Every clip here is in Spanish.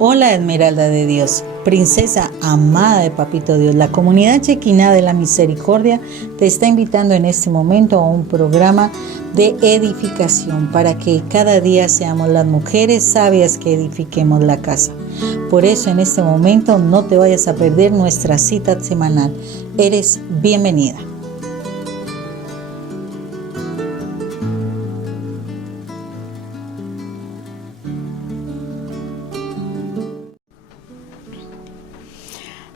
Hola Esmeralda de Dios, princesa amada de Papito Dios. La comunidad chequina de la misericordia te está invitando en este momento a un programa de edificación para que cada día seamos las mujeres sabias que edifiquemos la casa. Por eso en este momento no te vayas a perder nuestra cita semanal. Eres bienvenida.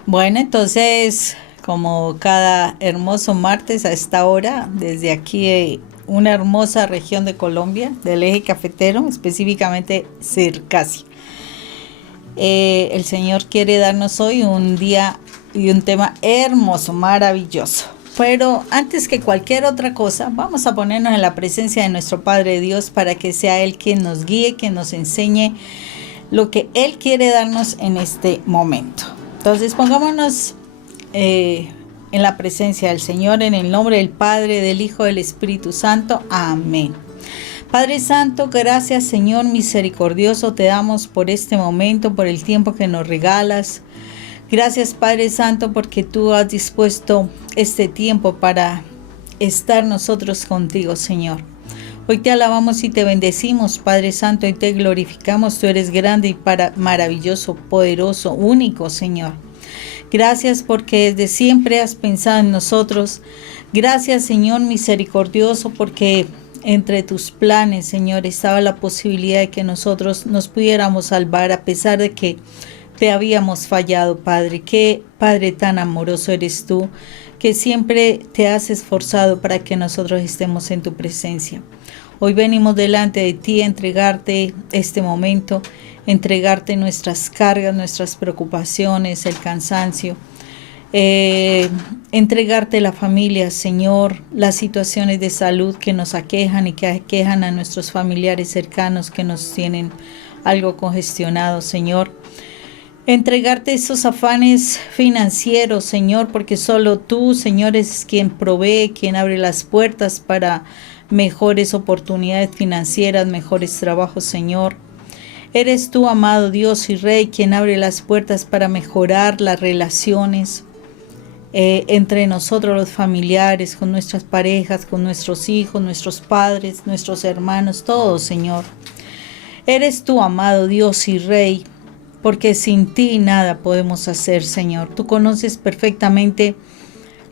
Bueno, entonces, como cada hermoso martes a esta hora, desde aquí una hermosa región de Colombia, del eje cafetero, específicamente Circasia. El Señor quiere darnos hoy un día y un tema hermoso, maravilloso. Pero antes que cualquier otra cosa, vamos a ponernos en la presencia de nuestro Padre Dios para que sea Él quien nos guíe, quien nos enseñe lo que Él quiere darnos en este momento. Entonces pongámonos en la presencia del Señor, en el nombre del Padre, del Hijo, del Espíritu Santo. Amén. Padre Santo, gracias Señor misericordioso, te damos por este momento, por el tiempo que nos regalas. Gracias Padre Santo porque tú has dispuesto este tiempo para estar nosotros contigo, Señor. Hoy te alabamos y te bendecimos, Padre Santo, y te glorificamos. Tú eres grande y maravilloso, poderoso, único, Señor. Gracias porque desde siempre has pensado en nosotros. Gracias, Señor misericordioso, porque entre tus planes, Señor, estaba la posibilidad de que nosotros nos pudiéramos salvar a pesar de que te habíamos fallado, Padre. Qué Padre tan amoroso eres tú, que siempre te has esforzado para que nosotros estemos en tu presencia. Hoy venimos delante de ti a entregarte este momento, entregarte nuestras cargas, nuestras preocupaciones, el cansancio, entregarte la familia, Señor, las situaciones de salud que nos aquejan y que aquejan a nuestros familiares cercanos que nos tienen algo congestionado, Señor. Entregarte esos afanes financieros, Señor, porque solo tú, Señor, es quien provee, quien abre las puertas para mejores oportunidades financieras, mejores trabajos, Señor. Eres tú, amado Dios y Rey, quien abre las puertas para mejorar las relaciones entre nosotros los familiares, con nuestras parejas, con nuestros hijos, nuestros padres, nuestros hermanos, todos, Señor. Eres tú, amado Dios y Rey, porque sin ti nada podemos hacer, Señor. Tú conoces perfectamente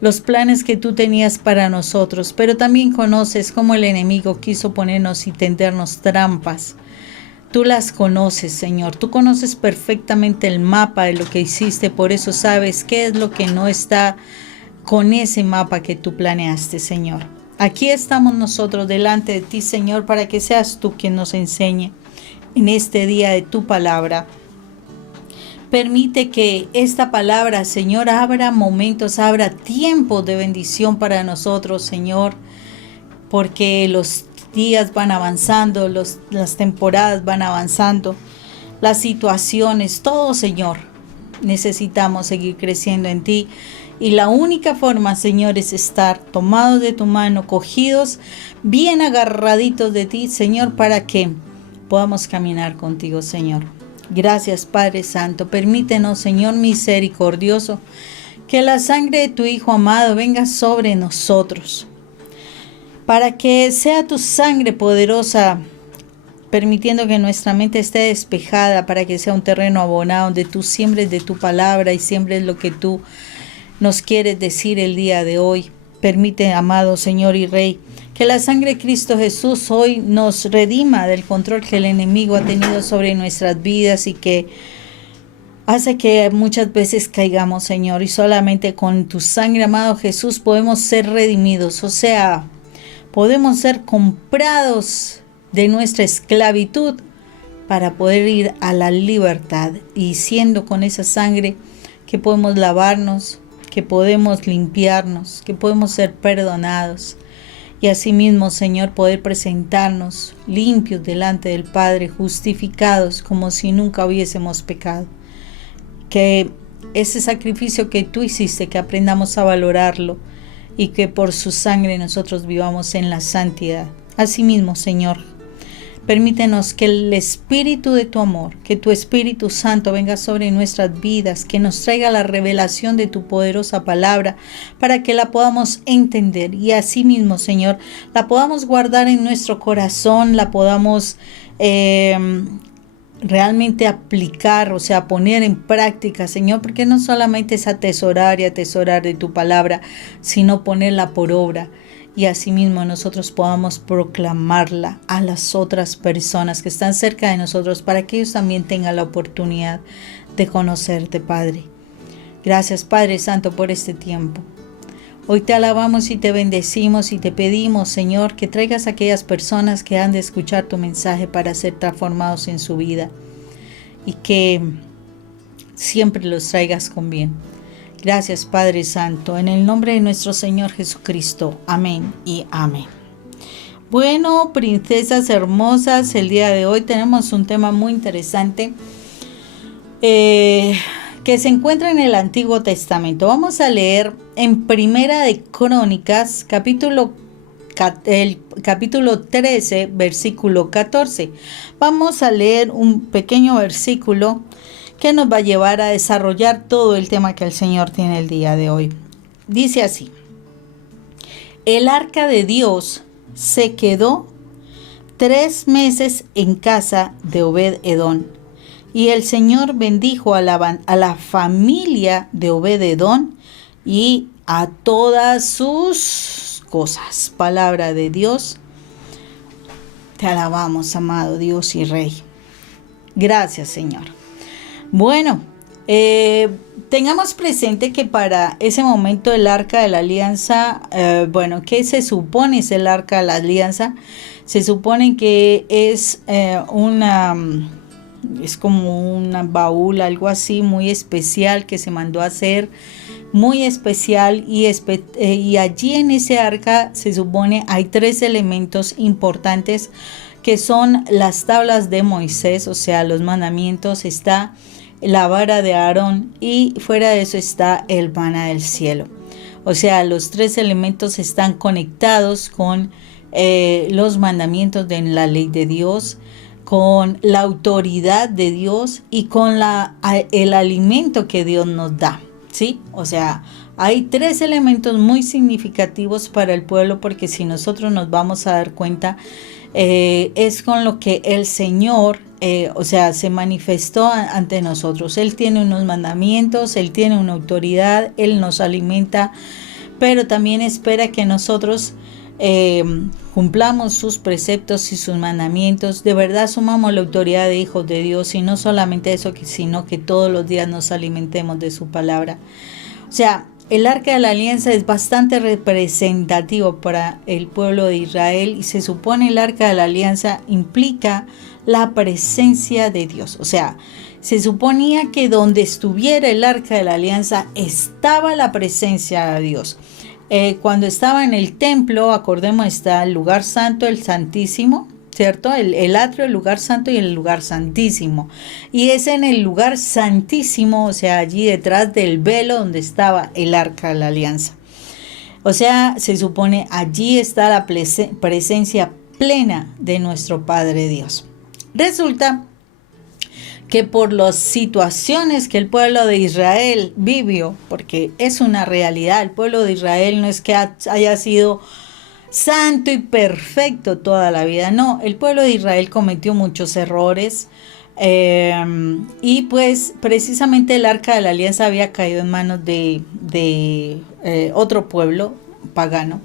los planes que tú tenías para nosotros, pero también conoces cómo el enemigo quiso ponernos y tendernos trampas. Tú las conoces, Señor. Tú conoces perfectamente el mapa de lo que hiciste, por eso sabes qué es lo que no está con ese mapa que tú planeaste, Señor. Aquí estamos nosotros delante de ti, Señor, para que seas tú quien nos enseñe en este día de tu palabra. Permite que esta palabra, Señor, abra momentos, abra tiempos de bendición para nosotros, Señor, porque los días van avanzando, las temporadas van avanzando, las situaciones, todo, Señor. Necesitamos seguir creciendo en ti y la única forma, Señor, es estar tomados de tu mano, cogidos, bien agarraditos de ti, Señor, para que podamos caminar contigo, Señor. Gracias, Padre Santo. Permítenos, Señor misericordioso, que la sangre de tu Hijo amado venga sobre nosotros, para que sea tu sangre poderosa, permitiendo que nuestra mente esté despejada, para que sea un terreno abonado donde tú siembres de tu palabra y siembres lo que tú nos quieres decir el día de hoy. Permite, amado Señor y Rey, que la sangre de Cristo Jesús hoy nos redima del control que el enemigo ha tenido sobre nuestras vidas y que hace que muchas veces caigamos, Señor, y solamente con tu sangre, amado Jesús, podemos ser redimidos, o sea, podemos ser comprados de nuestra esclavitud para poder ir a la libertad, y siendo con esa sangre que podemos lavarnos, que podemos limpiarnos, que podemos ser perdonados. Y asimismo, Señor, poder presentarnos limpios delante del Padre, justificados como si nunca hubiésemos pecado. Que ese sacrificio que tú hiciste, que aprendamos a valorarlo y que por su sangre nosotros vivamos en la santidad. Asimismo, Señor, Permítenos que el espíritu de tu amor, que tu Espíritu Santo venga sobre nuestras vidas, que nos traiga la revelación de tu poderosa palabra para que la podamos entender y asimismo, Señor, la podamos guardar en nuestro corazón, la podamos realmente aplicar, o sea, poner en práctica, Señor, porque no solamente es atesorar y atesorar de tu palabra, sino ponerla por obra. Y asimismo nosotros podamos proclamarla a las otras personas que están cerca de nosotros para que ellos también tengan la oportunidad de conocerte, Padre. Gracias, Padre Santo, por este tiempo. Hoy te alabamos y te bendecimos y te pedimos, Señor, que traigas a aquellas personas que han de escuchar tu mensaje para ser transformados en su vida y que siempre los traigas con bien. Gracias, Padre Santo, en el nombre de nuestro Señor Jesucristo. Amén y amén. Bueno, princesas hermosas, el día de hoy tenemos un tema muy interesante que se encuentra en el Antiguo Testamento. Vamos a leer en Primera de Crónicas, capítulo 13, versículo 14. Vamos a leer un pequeño versículo que nos va a llevar a desarrollar todo el tema que el Señor tiene el día de hoy. Dice así: el arca de Dios se quedó 3 meses en casa de Obed-Edom, y el Señor bendijo a la familia de Obed-Edom y a todas sus cosas. Palabra de Dios. Te alabamos, amado Dios y Rey. Gracias, Señor. Bueno, tengamos presente que para ese momento el Arca de la Alianza, ¿qué se supone es el Arca de la Alianza? Se supone que es como una baúl, algo así muy especial que se mandó a hacer, muy especial, y allí en ese arca se supone hay 3 elementos importantes que son las tablas de Moisés, o sea, los mandamientos, está la vara de Aarón y fuera de eso está el maná del cielo. O sea, los 3 elementos están conectados con los mandamientos de la ley de Dios, con la autoridad de Dios y con el alimento que Dios nos da, ¿sí? O sea, hay 3 elementos muy significativos para el pueblo, porque si nosotros nos vamos a dar cuenta, es con lo que el Señor, se manifestó ante nosotros. Él tiene unos mandamientos, Él tiene una autoridad, Él nos alimenta, pero también espera que nosotros cumplamos sus preceptos y sus mandamientos. De verdad asumamos la autoridad de hijos de Dios, y no solamente eso, sino que todos los días nos alimentemos de su palabra. O sea, el Arca de la Alianza es bastante representativo para el pueblo de Israel, y se supone el Arca de la Alianza implica la presencia de Dios. O sea, se suponía que donde estuviera el Arca de la Alianza estaba la presencia de Dios. Cuando estaba en el templo, acordemos, está el lugar santo, el santísimo, ¿cierto? El atrio, el lugar santo y el lugar santísimo. Y es en el lugar santísimo, o sea, allí detrás del velo donde estaba el Arca de la Alianza. O sea, se supone allí está la presencia plena de nuestro Padre Dios. Resulta que por las situaciones que el pueblo de Israel vivió, porque es una realidad, el pueblo de Israel no es que haya sido santo y perfecto toda la vida, no, el pueblo de Israel cometió muchos errores, y pues precisamente el Arca de la Alianza había caído en manos de otro pueblo pagano,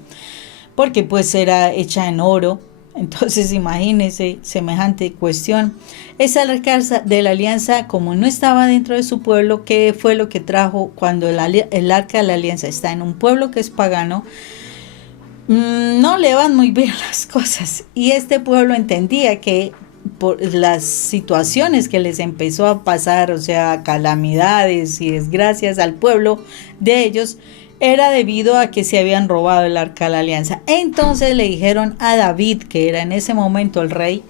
porque pues era hecha en oro. Entonces imagínense semejante cuestión. Esa Arca de la Alianza, como no estaba dentro de su pueblo, ¿qué fue lo que trajo cuando el Arca de la Alianza está en un pueblo que es pagano? No le van muy bien las cosas, y este pueblo entendía que por las situaciones que les empezó a pasar, o sea, calamidades y desgracias al pueblo de ellos, era debido a que se habían robado el Arca de la Alianza. Entonces le dijeron a David, que era en ese momento el rey,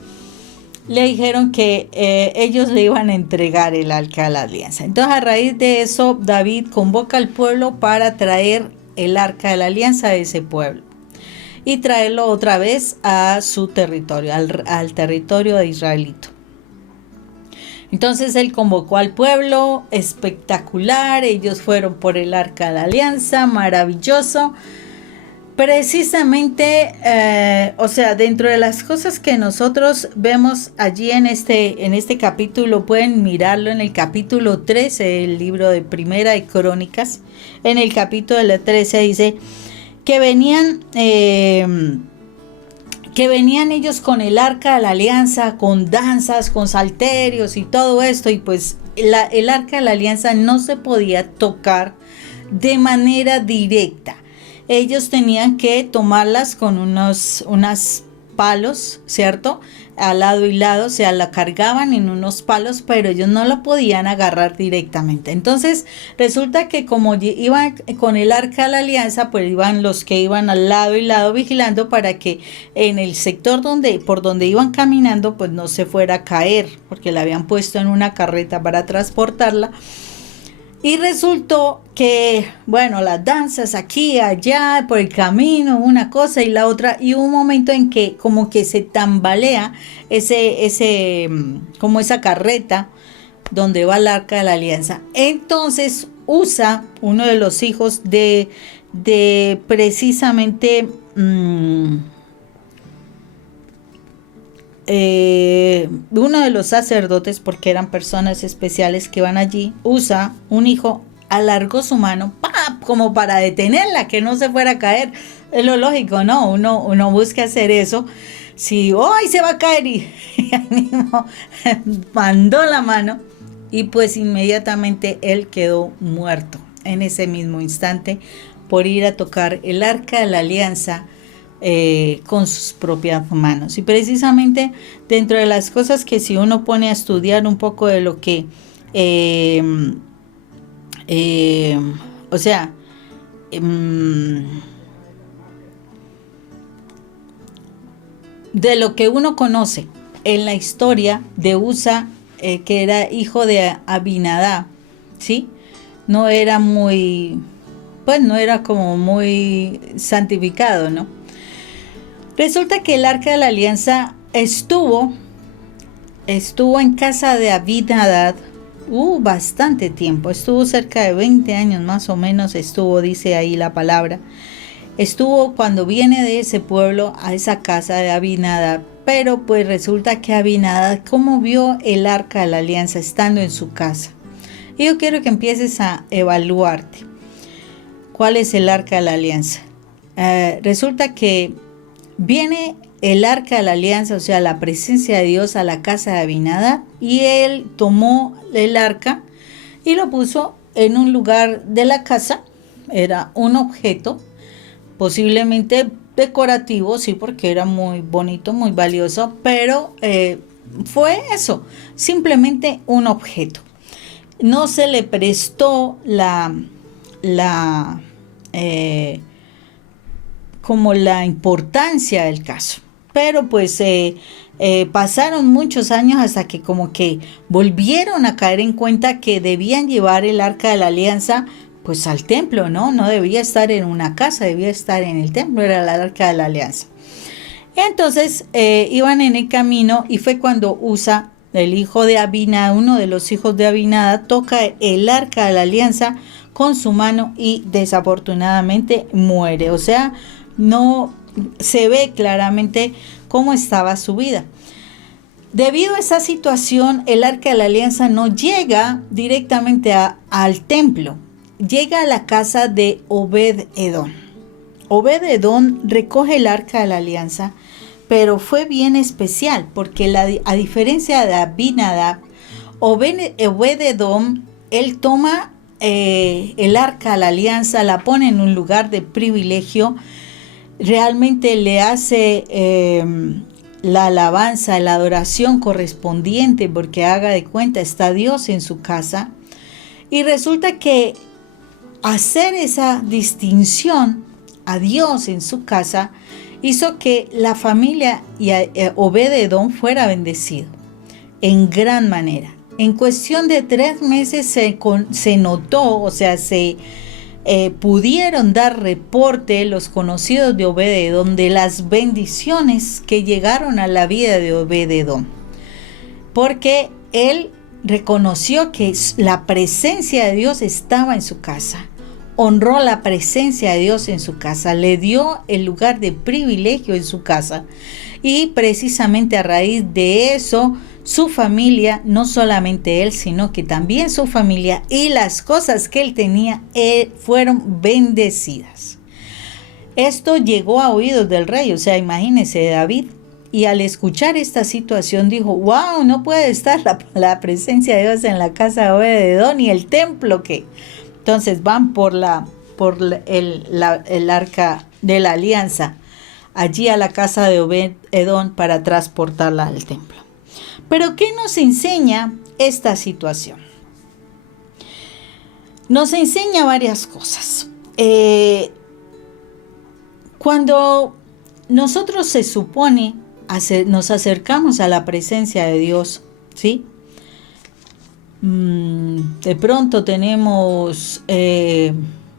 le dijeron que ellos le iban a entregar el Arca de la Alianza. Entonces, a raíz de eso, David convoca al pueblo para traer el Arca de la Alianza de ese pueblo. y traerlo otra vez a su territorio, al territorio de israelito. Entonces él convocó al pueblo, espectacular, ellos fueron por el Arca de la Alianza, maravilloso. Precisamente, o sea, dentro de las cosas que nosotros vemos allí en este capítulo, pueden mirarlo en el capítulo 13, el libro de Primera de Crónicas. En el capítulo 13 dice que venían ellos con el Arca de la Alianza, con danzas, con salterios y todo esto, y pues el Arca de la Alianza no se podía tocar de manera directa. Ellos tenían que tomarlas con unos palos, ¿cierto? Al lado y lado, o sea, la cargaban en unos palos, pero ellos no la podían agarrar directamente. Entonces, resulta que como iban con el Arca de la Alianza, pues iban los que iban al lado y lado vigilando para que en el sector por donde iban caminando, pues no se fuera a caer, porque la habían puesto en una carreta para transportarla. Y resultó que, bueno, las danzas aquí, allá, por el camino, una cosa y la otra, y hubo un momento en que como que se tambalea como esa carreta donde va el Arca de la Alianza. Entonces Usa, uno de los hijos de precisamente uno de los sacerdotes, porque eran personas especiales que iban allí, Usa, un hijo, alargó su mano como para detenerla, que no se fuera a caer. Es lo lógico, ¿no? Uno busca hacer eso. Si hoy se va a caer y ahí mismo mandó la mano y pues inmediatamente él quedó muerto en ese mismo instante por ir a tocar el Arca de la Alianza con sus propias manos. Y precisamente dentro de las cosas que si uno pone a estudiar un poco de lo que o sea de lo que uno conoce en la historia de Usa, que era hijo de Abinadab, ¿sí? No era muy, pues no era como muy santificado, ¿no? Resulta que el Arca de la Alianza estuvo en casa de Abinadab bastante tiempo, estuvo cerca de 20 años más o menos, dice ahí la palabra. Estuvo cuando viene de ese pueblo a esa casa de Abinadab, pero pues resulta que Abinadab, ¿cómo vio el Arca de la Alianza estando en su casa? Y yo quiero que empieces a evaluarte. ¿Cuál es el Arca de la Alianza? Resulta que viene el Arca de la Alianza, o sea, la presencia de Dios a la casa de Abinadab, y él tomó el arca y lo puso en un lugar de la casa. Era un objeto, posiblemente decorativo, sí, porque era muy bonito, muy valioso, pero fue eso, simplemente un objeto. No se le prestó como la importancia del caso, pero pues pasaron muchos años hasta que como que volvieron a caer en cuenta que debían llevar el Arca de la Alianza pues al templo, ¿no? No debía estar en una casa, debía estar en el templo, era el Arca de la Alianza. Entonces iban en el camino y fue cuando Usa, el hijo de Abinadab, uno de los hijos de Abinadab, toca el Arca de la Alianza con su mano y desafortunadamente muere. O sea, no se ve claramente cómo estaba su vida. Debido a esa situación, el Arca de la Alianza no llega directamente al templo, llega a la casa de Obed-Edom. Obed-Edom recoge el Arca de la Alianza, pero fue bien especial porque a diferencia de Abinadab, Obed-Edom, él toma el Arca de la Alianza, la pone en un lugar de privilegio, realmente le hace la alabanza, la adoración correspondiente, porque haga de cuenta, está Dios en su casa. Y resulta que hacer esa distinción a Dios en su casa hizo que la familia y Obed-Edom fuera bendecido en gran manera. En cuestión de 3 meses se notó, o sea, pudieron dar reporte los conocidos de Obed-edom de las bendiciones que llegaron a la vida de Obed-edom, porque él reconoció que la presencia de Dios estaba en su casa, honró la presencia de Dios en su casa, le dio el lugar de privilegio en su casa, y precisamente a raíz de eso su familia, no solamente él, sino que también su familia y las cosas que él tenía fueron bendecidas. Esto llegó a oídos del rey, o sea, imagínese David, y al escuchar esta situación dijo, wow, no puede estar la presencia de Dios en la casa de Obed-edom y el templo que... Entonces van por el arca de la alianza allí a la casa de Obed-edom para transportarla al templo. Pero ¿qué nos enseña esta situación? Nos enseña varias cosas. Cuando nosotros se supone nos acercamos a la presencia de Dios, ¿sí? De pronto tenemos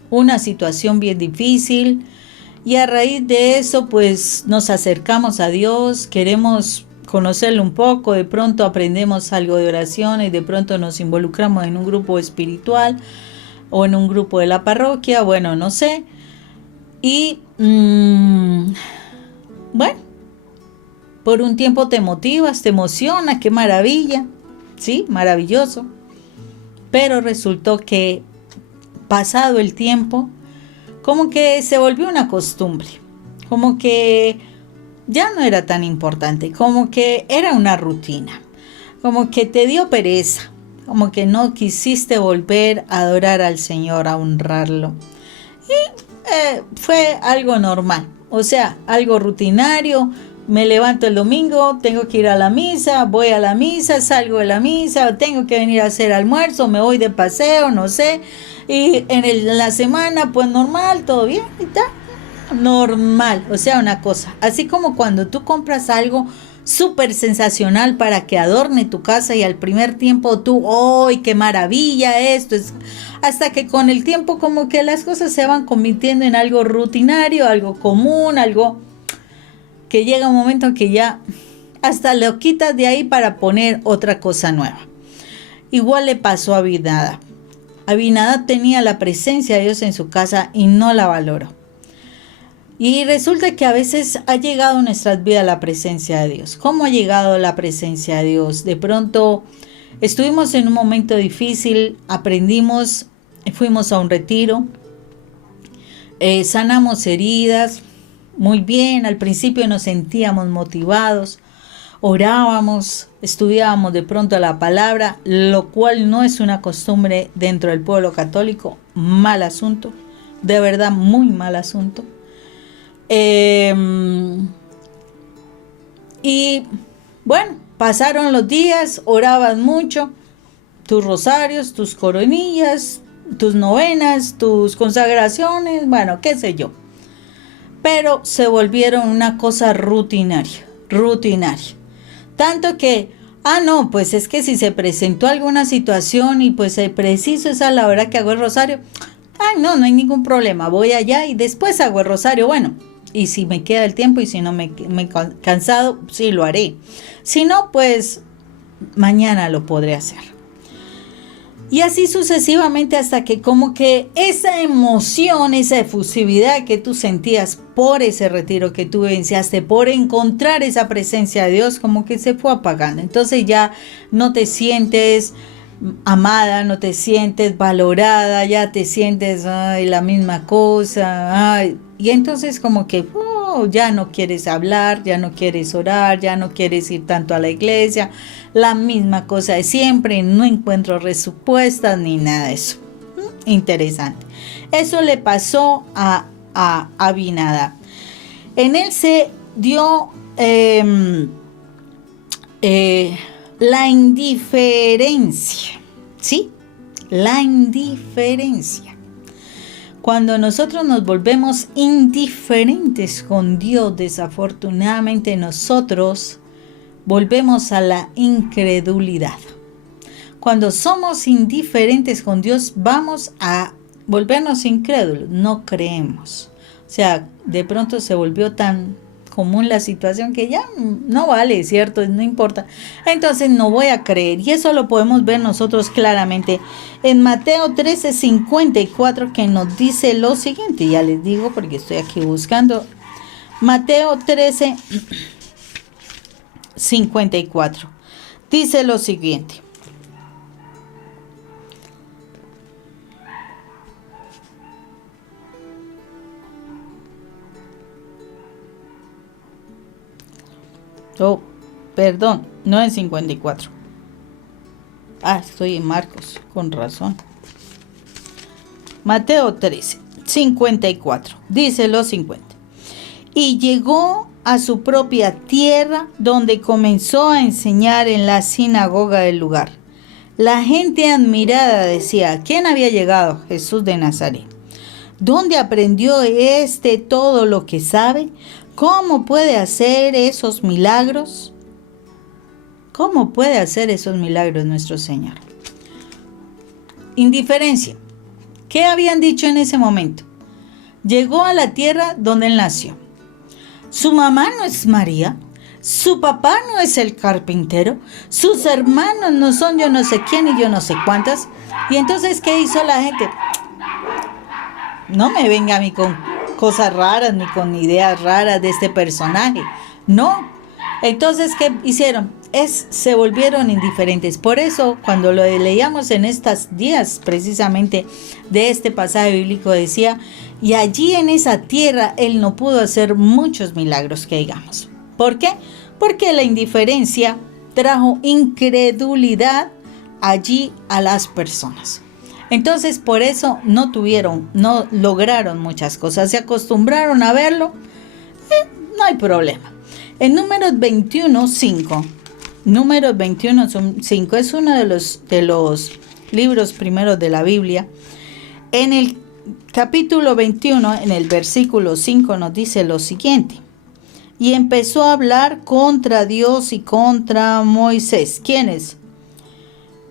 una situación bien difícil y a raíz de eso pues nos acercamos a Dios, queremos conocerlo un poco, de pronto aprendemos algo de oración y de pronto nos involucramos en un grupo espiritual o en un grupo de la parroquia, bueno, no sé, y bueno, por un tiempo te motivas, te emociona, qué maravilla, sí, maravilloso, pero resultó que pasado el tiempo como que se volvió una costumbre, como que ya no era tan importante, como que era una rutina, como que te dio pereza, como que no quisiste volver a adorar al Señor, a honrarlo. Y fue algo normal, o sea, algo rutinario. Me levanto el domingo, tengo que ir a la misa, voy a la misa, salgo de la misa, tengo que venir a hacer almuerzo, me voy de paseo, no sé. Y en la semana, pues normal, todo bien y tal. Normal, o sea, una cosa, así como cuando tú compras algo súper sensacional para que adorne tu casa y al primer tiempo tú, ¡ay, qué maravilla esto! Hasta que con el tiempo como que las cosas se van convirtiendo en algo rutinario, algo común, algo que llega un momento que ya hasta lo quitas de ahí para poner otra cosa nueva. Igual le pasó a Abinadab. Abinadab tenía la presencia de Dios en su casa y no la valoró. Y resulta que a veces ha llegado a nuestras vidas la presencia de Dios. ¿Cómo ha llegado la presencia de Dios? De pronto estuvimos en un momento difícil, aprendimos, fuimos a un retiro, sanamos heridas, muy bien, al principio nos sentíamos motivados, orábamos, estudiábamos de pronto la palabra, lo cual no es una costumbre dentro del pueblo católico, mal asunto, de verdad muy mal asunto. Y bueno, pasaron los días, orabas mucho, tus rosarios, tus coronillas, tus novenas, tus consagraciones, bueno, qué sé yo. Pero se volvieron una cosa rutinaria. Tanto que, no, pues es que si se presentó alguna situación y pues preciso es a la hora que hago el rosario, no hay ningún problema, voy allá y después hago el rosario, bueno. Y si me queda el tiempo y si no me he cansado, sí lo haré. Si no, pues mañana lo podré hacer. Y así sucesivamente hasta que como que esa emoción, esa efusividad que tú sentías por ese retiro que tú vivenciaste, por encontrar esa presencia de Dios, como que se fue apagando. Entonces ya no te sientes amada, no te sientes valorada, ya te sientes la misma cosa, y entonces como que ya no quieres hablar, ya no quieres orar, ya no quieres ir tanto a la iglesia, la misma cosa de siempre, no encuentro respuestas ni nada de eso. Interesante. Eso le pasó a Abinadab. En él se dio la indiferencia, ¿sí? La indiferencia. Cuando nosotros nos volvemos indiferentes con Dios, desafortunadamente nosotros volvemos a la incredulidad. Cuando somos indiferentes con Dios, vamos a volvernos incrédulos, no creemos. O sea, de pronto se volvió tan común la situación que ya no vale, ¿cierto? No importa. Entonces no voy a creer. Y eso lo podemos ver nosotros claramente en Mateo 13:54, que nos dice lo siguiente. Ya les digo porque estoy aquí buscando. Mateo 13:54 dice lo siguiente. Oh, perdón, no es 54. Estoy en Marcos, con razón. Mateo 13:54 dice lo siguiente. Y llegó a su propia tierra, donde comenzó a enseñar en la sinagoga del lugar. La gente admirada decía: ¿quién había llegado? Jesús de Nazaret. ¿Dónde aprendió todo lo que sabe? ¿Cómo puede hacer esos milagros? ¿Cómo puede hacer esos milagros nuestro Señor? Indiferencia. ¿Qué habían dicho en ese momento? Llegó a la tierra donde él nació. Su mamá no es María. Su papá no es el carpintero. Sus hermanos no son yo no sé quién y yo no sé cuántas. Y entonces, ¿qué hizo la gente? No me venga a mí con cosas raras ni con ideas raras de este personaje. No. Entonces, ¿qué hicieron? Se volvieron indiferentes. Por eso, cuando lo leíamos en estos días, precisamente de este pasaje bíblico, decía: y allí en esa tierra él no pudo hacer muchos milagros que digamos. ¿Por qué? Porque la indiferencia trajo incredulidad allí a las personas. Entonces, por eso no lograron muchas cosas. Se acostumbraron a verlo, no hay problema. En Números 21:5, Números 21:5 es uno de los libros primeros de la Biblia. En el capítulo 21, en el versículo 5, nos dice lo siguiente. Y empezó a hablar contra Dios y contra Moisés. ¿Quiénes?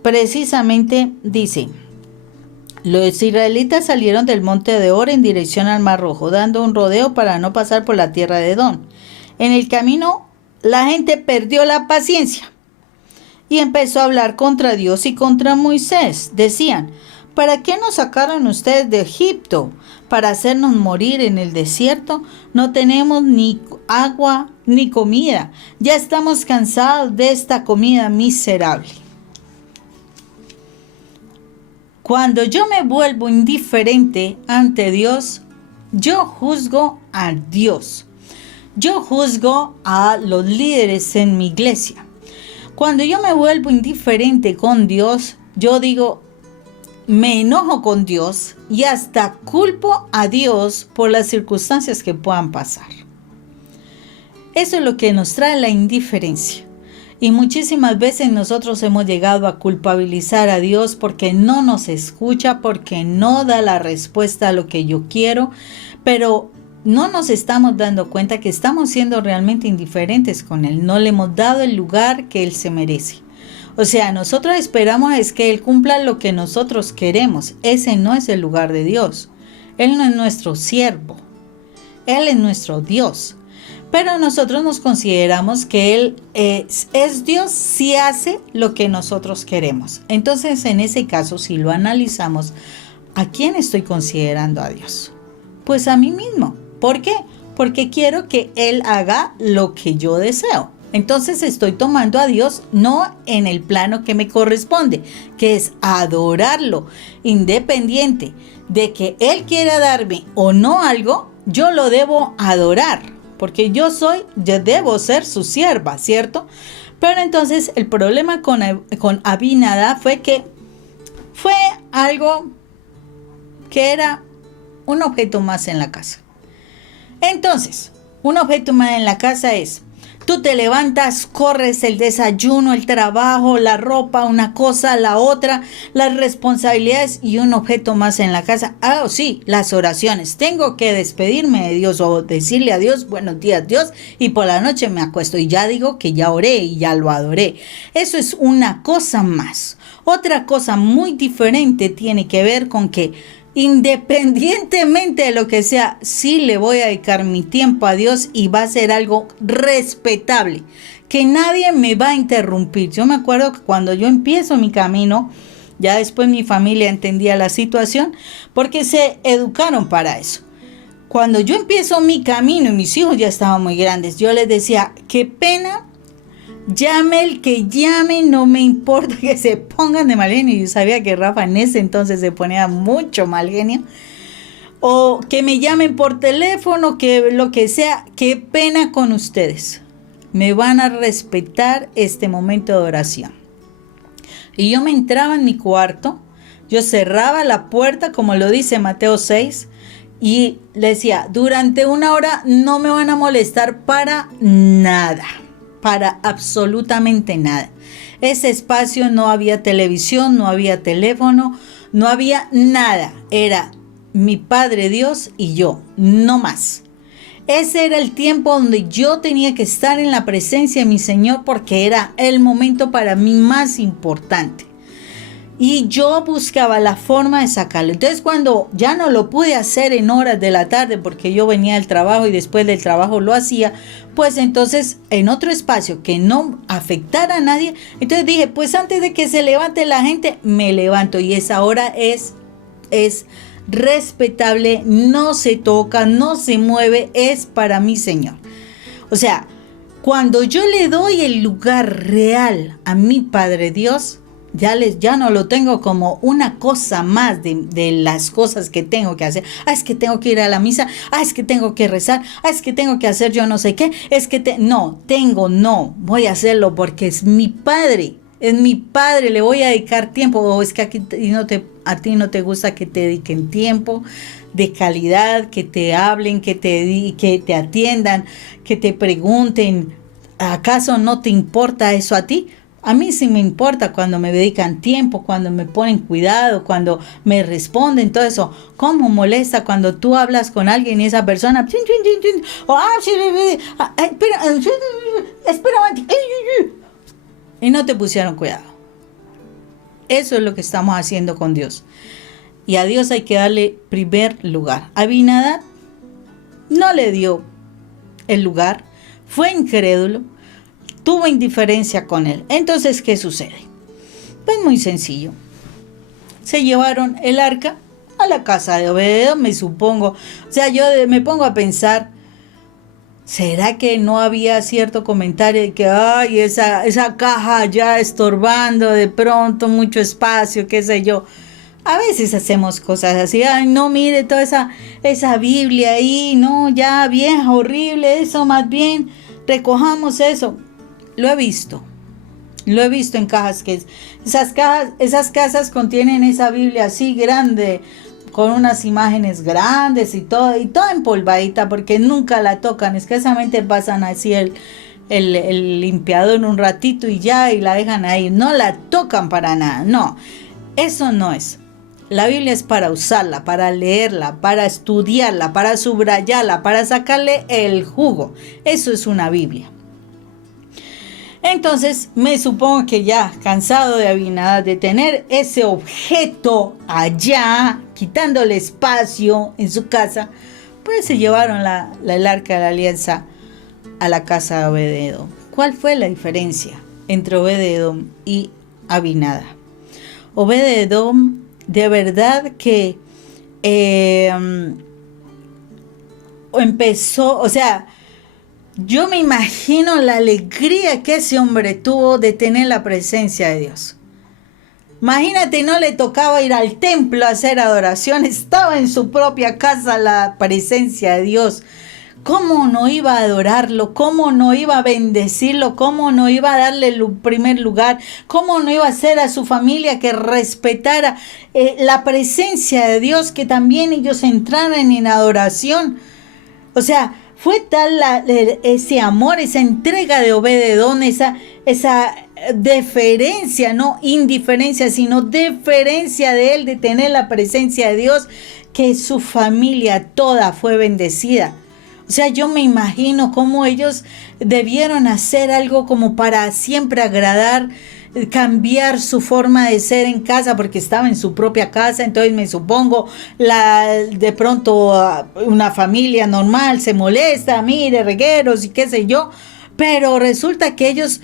Precisamente dice: los israelitas salieron del monte de Hor en dirección al Mar Rojo, dando un rodeo para no pasar por la tierra de Edom. En el camino, la gente perdió la paciencia y empezó a hablar contra Dios y contra Moisés. Decían: ¿para qué nos sacaron ustedes de Egipto? ¿Para hacernos morir en el desierto? No tenemos ni agua ni comida. Ya estamos cansados de esta comida miserable. Cuando yo me vuelvo indiferente ante Dios, yo juzgo a Dios. Yo juzgo a los líderes en mi iglesia. Cuando yo me vuelvo indiferente con Dios, yo digo, me enojo con Dios y hasta culpo a Dios por las circunstancias que puedan pasar. Eso es lo que nos trae la indiferencia. Y muchísimas veces nosotros hemos llegado a culpabilizar a Dios porque no nos escucha, porque no da la respuesta a lo que yo quiero, pero no nos estamos dando cuenta que estamos siendo realmente indiferentes con Él. No le hemos dado el lugar que Él se merece. O sea, nosotros esperamos es que Él cumpla lo que nosotros queremos. Ese no es el lugar de Dios. Él no es nuestro siervo. Él es nuestro Dios. Pero nosotros nos consideramos que Él es Dios si hace lo que nosotros queremos. Entonces, en ese caso, si lo analizamos, ¿a quién estoy considerando a Dios? Pues a mí mismo. ¿Por qué? Porque quiero que Él haga lo que yo deseo. Entonces estoy tomando a Dios no en el plano que me corresponde, que es adorarlo, independiente de que Él quiera darme o no algo, yo lo debo adorar. Porque yo debo ser su sierva, ¿cierto? Pero entonces el problema con Abinadab fue que fue algo que era un objeto más en la casa. Entonces, un objeto más en la casa es: tú te levantas, corres el desayuno, el trabajo, la ropa, una cosa, la otra, las responsabilidades y un objeto más en la casa. Sí, las oraciones. Tengo que despedirme de Dios o decirle a Dios, buenos días Dios, y por la noche me acuesto y ya digo que ya oré y ya lo adoré. Eso es una cosa más. Otra cosa muy diferente tiene que ver con que independientemente de lo que sea, sí le voy a dedicar mi tiempo a Dios y va a ser algo respetable, que nadie me va a interrumpir. Yo me acuerdo que cuando yo empiezo mi camino, ya después mi familia entendía la situación porque se educaron para eso. Cuando yo empiezo mi camino y mis hijos ya estaban muy grandes, yo les decía, qué pena, llame el que llame, no me importa que se pongan de mal genio. Yo sabía que Rafa en ese entonces se ponía mucho mal genio. O que me llamen por teléfono, que lo que sea, qué pena con ustedes. Me van a respetar este momento de oración. Y yo me entraba en mi cuarto, yo cerraba la puerta, como lo dice Mateo 6, y le decía, durante 1 hora no me van a molestar para nada, para absolutamente nada. Ese espacio no había televisión, no había teléfono, no había nada. Era mi Padre Dios y yo, no más. Ese era el tiempo donde yo tenía que estar en la presencia de mi Señor porque era el momento para mí más importante. Y yo buscaba la forma de sacarlo. Entonces cuando ya no lo pude hacer en horas de la tarde porque yo venía del trabajo y después del trabajo lo hacía, pues entonces en otro espacio que no afectara a nadie, entonces dije, pues antes de que se levante la gente, me levanto y esa hora es respetable, no se toca, no se mueve, es para mi Señor. O sea, cuando yo le doy el lugar real a mi Padre Dios, ya no lo tengo como una cosa más de las cosas que tengo que hacer. Es que tengo que ir a la misa, es que tengo que rezar, es que tengo que hacer yo no sé qué, no, voy a hacerlo porque es mi Padre. Es mi Padre, le voy a dedicar tiempo. O es que a ti no te gusta que te dediquen tiempo de calidad, que te hablen, que te atiendan, que te pregunten. ¿Acaso no te importa eso a ti? A mí sí me importa cuando me dedican tiempo, cuando me ponen cuidado, cuando me responden, todo eso. ¿Cómo molesta cuando tú hablas con alguien y esa persona... espera, y no te pusieron cuidado? Eso es lo que estamos haciendo con Dios. Y a Dios hay que darle primer lugar. Abinadab no le dio el lugar, fue incrédulo, tuvo indiferencia con él. Entonces, ¿qué sucede? Pues muy sencillo. Se llevaron el arca a la casa de Obed-edom, me supongo. O sea, yo me pongo a pensar, ¿será que no había cierto comentario de que ay, esa caja ya estorbando de pronto mucho espacio, qué sé yo? A veces hacemos cosas así, ay, no, mire toda esa Biblia ahí, no, ya vieja, horrible, eso más bien, recojamos eso. Lo he visto en cajas esas casas contienen esa Biblia así grande, con unas imágenes grandes y toda empolvadita porque nunca la tocan, escasamente pasan así el limpiador en un ratito y ya, y la dejan ahí, no la tocan para nada, no, eso no es. La Biblia es para usarla, para leerla, para estudiarla, para subrayarla, para sacarle el jugo. Eso es una Biblia. Entonces, me supongo que ya cansado de Abinadab de tener ese objeto allá, quitándole espacio en su casa, pues se llevaron el arca de la alianza a la casa de Obed-edom. ¿Cuál fue la diferencia entre Obed-edom y Abinadab? Obed-edom, de verdad que empezó, o sea, yo me imagino la alegría que ese hombre tuvo de tener la presencia de Dios. Imagínate, no le tocaba ir al templo a hacer adoración, estaba en su propia casa la presencia de Dios. ¿Cómo no iba a adorarlo? ¿Cómo no iba a bendecirlo? ¿Cómo no iba a darle el primer lugar? ¿Cómo no iba a hacer a su familia que respetara la presencia de Dios, que también ellos entraran en adoración? O sea, fue tal ese amor, esa entrega de Obed-edom, esa deferencia, no indiferencia, sino deferencia de él, de tener la presencia de Dios, que su familia toda fue bendecida. O sea, yo me imagino cómo ellos debieron hacer algo como para siempre agradar cambiar su forma de ser en casa porque estaba en su propia casa. Entonces me supongo de pronto una familia normal se molesta, mire, regueros y qué sé yo, pero resulta que ellos,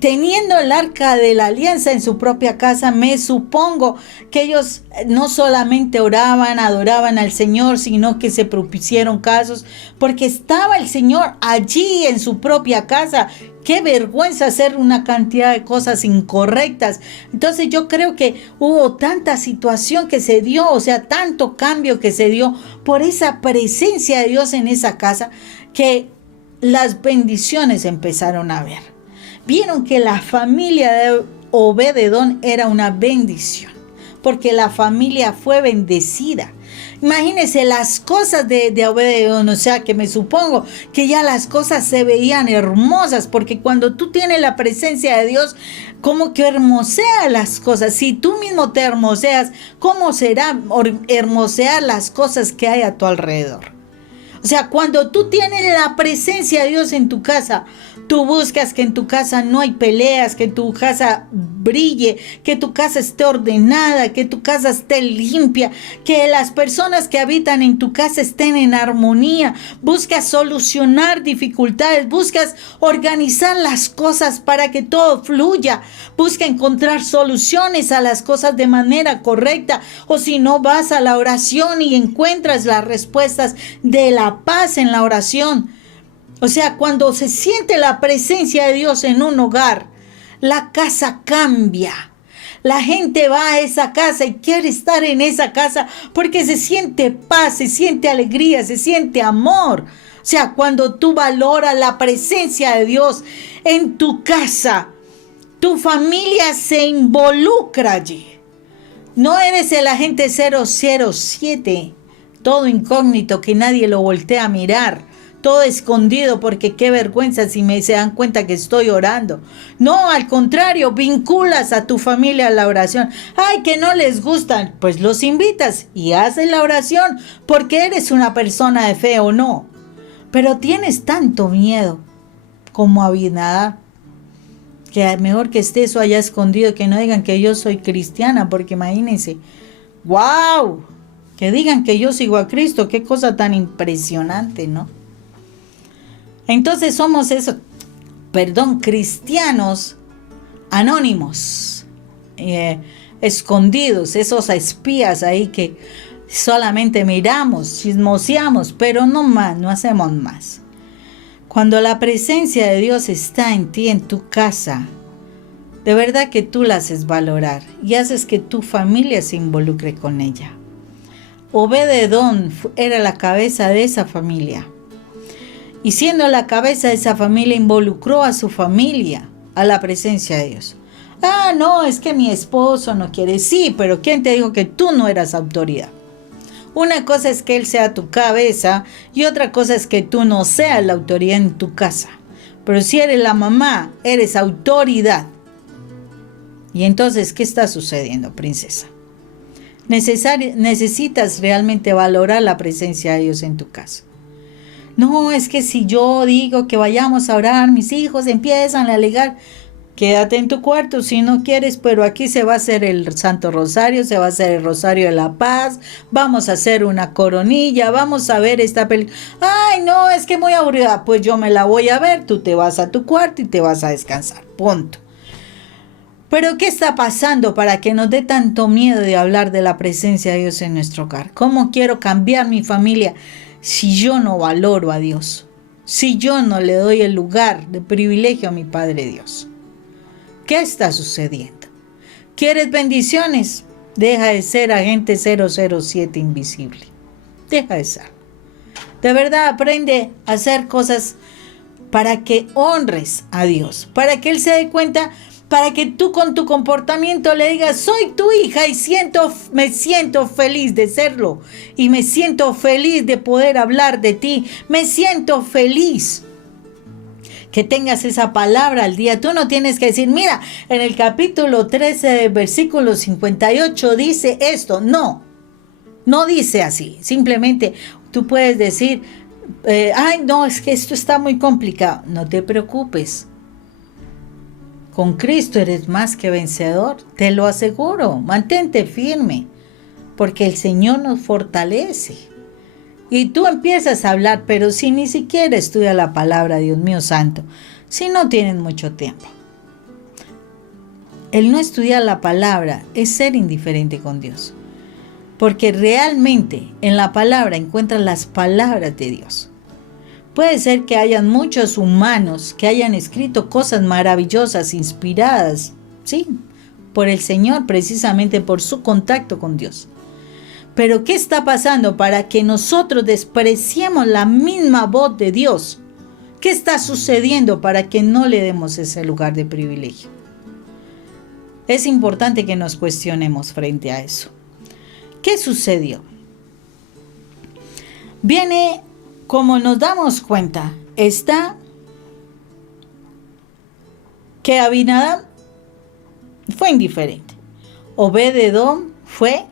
teniendo el arca de la alianza en su propia casa, me supongo que ellos no solamente oraban, adoraban al Señor, sino que se propusieron casos, porque estaba el Señor allí en su propia casa. Qué vergüenza hacer una cantidad de cosas incorrectas. Entonces yo creo que hubo tanta situación que se dio, o sea, tanto cambio que se dio por esa presencia de Dios en esa casa, que las bendiciones empezaron a ver. Vieron que la familia de Obed-Edom era una bendición, porque la familia fue bendecida. Imagínense las cosas de Obed-Edom, o sea que me supongo que ya las cosas se veían hermosas, porque cuando tú tienes la presencia de Dios, como que hermosea las cosas. Si tú mismo te hermoseas, ¿cómo será hermosear las cosas que hay a tu alrededor? O sea, cuando tú tienes la presencia de Dios en tu casa, tú buscas que en tu casa no hay peleas, que tu casa brille, que tu casa esté ordenada, que tu casa esté limpia, que las personas que habitan en tu casa estén en armonía. Buscas solucionar dificultades, buscas organizar las cosas para que todo fluya, busca encontrar soluciones a las cosas de manera correcta, o si no, vas a la oración y encuentras las respuestas de la paz en la oración. O sea, cuando se siente la presencia de Dios en un hogar, la casa cambia. La gente va a esa casa y quiere estar en esa casa porque se siente paz, se siente alegría, se siente amor. O sea, cuando tú valoras la presencia de Dios en tu casa, tu familia se involucra allí. No eres el agente 007, todo incógnito que nadie lo voltea a mirar. Todo escondido porque qué vergüenza si se dan cuenta que estoy orando. No, al contrario, vinculas a tu familia a la oración. Ay, que no les gustan, pues los invitas y haces la oración porque eres una persona de fe o no. Pero tienes tanto miedo como Abinadab, que mejor que esté eso allá escondido, que no digan que yo soy cristiana, porque imagínense, ¡wow! Que digan que yo sigo a Cristo, qué cosa tan impresionante, ¿no? Entonces somos cristianos anónimos, escondidos, esos espías ahí que solamente miramos, chismoseamos, pero no más, no hacemos más. Cuando la presencia de Dios está en ti, en tu casa, de verdad que tú la haces valorar y haces que tu familia se involucre con ella. Obed-Edom era la cabeza de esa familia. Y siendo la cabeza de esa familia, involucró a su familia a la presencia de Dios. Ah, no, es que mi esposo no quiere. Sí, pero ¿quién te dijo que tú no eras autoridad? Una cosa es que él sea tu cabeza y otra cosa es que tú no seas la autoridad en tu casa. Pero si eres la mamá, eres autoridad. Y entonces, ¿qué está sucediendo, princesa? Necesitas realmente valorar la presencia de Dios en tu casa. No, es que si yo digo que vayamos a orar, mis hijos empiezan a alegar. Quédate en tu cuarto si no quieres, pero aquí se va a hacer el Santo Rosario, se va a hacer el Rosario de la Paz, vamos a hacer una coronilla, vamos a ver esta película. Ay, no, es que muy aburrida. Pues yo me la voy a ver, tú te vas a tu cuarto y te vas a descansar, punto. Pero ¿qué está pasando para que nos dé tanto miedo de hablar de la presencia de Dios en nuestro hogar? ¿Cómo quiero cambiar mi familia si yo no valoro a Dios? Si yo no le doy el lugar de privilegio a mi Padre Dios. ¿Qué está sucediendo? ¿Quieres bendiciones? Deja de ser agente 007 invisible. Deja de ser. De verdad, aprende a hacer cosas para que honres a Dios, para que Él se dé cuenta, para que tú con tu comportamiento le digas, soy tu hija y me siento feliz de serlo. Y me siento feliz de poder hablar de ti. Me siento feliz que tengas esa palabra al día. Tú no tienes que decir, mira, en el capítulo 13, versículo 58 dice esto. No, no dice así. Simplemente tú puedes decir, ay, no, es que esto está muy complicado. No te preocupes. Con Cristo eres más que vencedor, te lo aseguro. Mantente firme, porque el Señor nos fortalece. Y tú empiezas a hablar, pero si ni siquiera estudia la palabra, Dios mío santo, si no tienes mucho tiempo. El no estudiar la palabra es ser indiferente con Dios, porque realmente en la palabra encuentras las palabras de Dios. Puede ser que hayan muchos humanos que hayan escrito cosas maravillosas, inspiradas, sí, por el Señor, precisamente por su contacto con Dios. Pero ¿qué está pasando para que nosotros despreciemos la misma voz de Dios? ¿Qué está sucediendo para que no le demos ese lugar de privilegio? Es importante que nos cuestionemos frente a eso. ¿Qué sucedió? Viene, como nos damos cuenta, está que Abinadab fue indiferente. Obed-edom fue